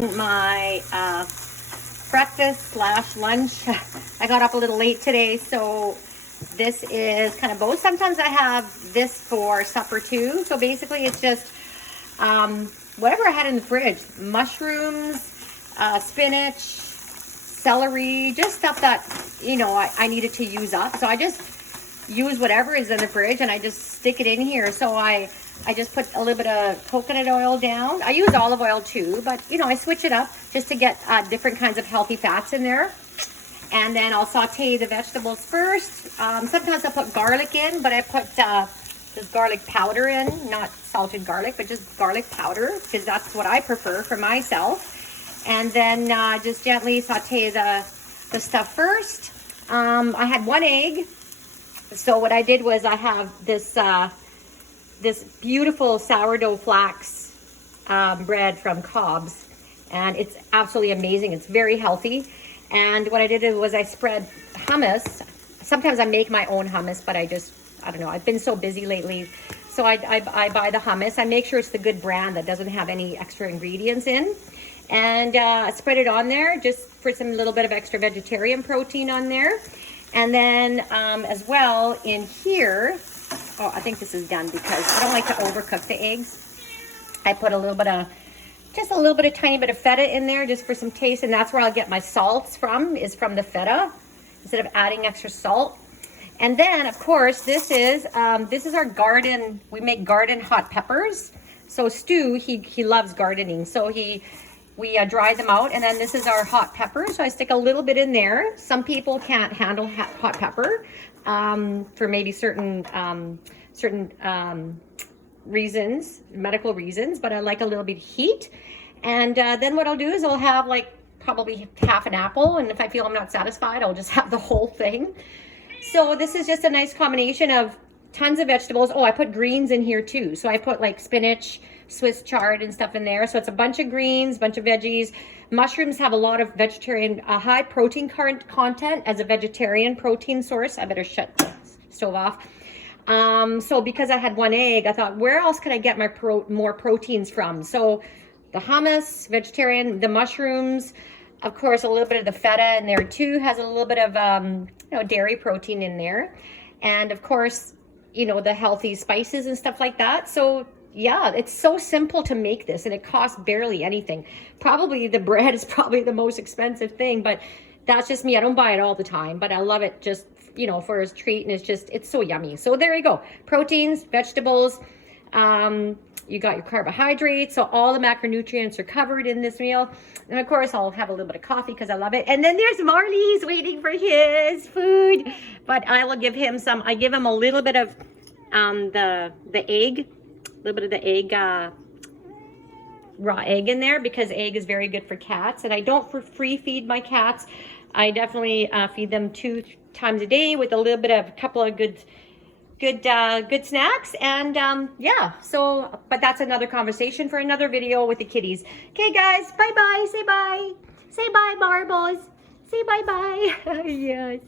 My breakfast slash lunch. I got up a little late today, so this is kind of both. Sometimes I have this for supper too. So basically it's just whatever I had in the fridge. Mushrooms, spinach, celery, just stuff that, you know, I needed to use up. So I just use whatever is in the fridge and I just stick it in here. So I just put a little bit of coconut oil down. I use olive oil too, but you know, I switch it up just to get different kinds of healthy fats in there. And then I'll saute the vegetables first. Sometimes I'll put garlic in, but I put just garlic powder in, not salted garlic, but just garlic powder, because that's what I prefer for myself. And then just gently saute the stuff first. I had 1 egg. So what I did was I have this this beautiful sourdough flax bread from Cobb's, and it's absolutely amazing. It's very healthy. And what I did was I spread hummus. Sometimes I make my own hummus, but I don't know, I've been so busy lately. So I buy the hummus. I make sure it's the good brand that doesn't have any extra ingredients in. And spread it on there just for some little bit of extra vegetarian protein on there. And then as well in here, oh, I think this is done because I don't like to overcook the eggs. I put a little bit of, just a little bit of tiny bit of feta in there just for some taste. And that's where I'll get my salts from, is from the feta, instead of adding extra salt. And then of course, this is our garden. We make garden hot peppers. So Stu, he loves gardening. So we dry them out, and then this is our hot pepper. So I stick a little bit in there. Some people can't handle hot pepper for maybe certain reasons, medical reasons, but I like a little bit of heat. And then what I'll do is I'll have like probably half an apple, and if I feel I'm not satisfied, I'll just have the whole thing. So this is just a nice combination of tons of vegetables. Oh, I put greens in here too. So I put like spinach, Swiss chard and stuff in there. So it's a bunch of greens, bunch of veggies. Mushrooms have a lot of vegetarian, high protein content as a vegetarian protein source. I better shut the stove off. So because I had 1 egg, I thought, where else could I get my more proteins from? So the hummus, vegetarian, the mushrooms, of course, a little bit of the feta in there too, has a little bit of, dairy protein in there. And of course, you know, the healthy spices and stuff like that. So yeah, it's so simple to make this, and it costs barely anything. Probably the bread is probably the most expensive thing, but that's just me. I don't buy it all the time, but I love it just, you know, for a treat, and it's so yummy. So there you go. Proteins, vegetables, you got your carbohydrates, so all the macronutrients are covered in this meal. And of course, I'll have a little bit of coffee because I love it. And then there's Marley's waiting for his food, but I will give him some. I give him a little bit of the egg, a little bit of the egg, raw egg in there, because egg is very good for cats. And I don't free feed my cats. I definitely feed them 2 times a day with a little bit of a couple of good snacks. And yeah, so, but that's another conversation for another video with the kitties. Okay guys, bye bye, say bye, marbles, say bye bye. Yes.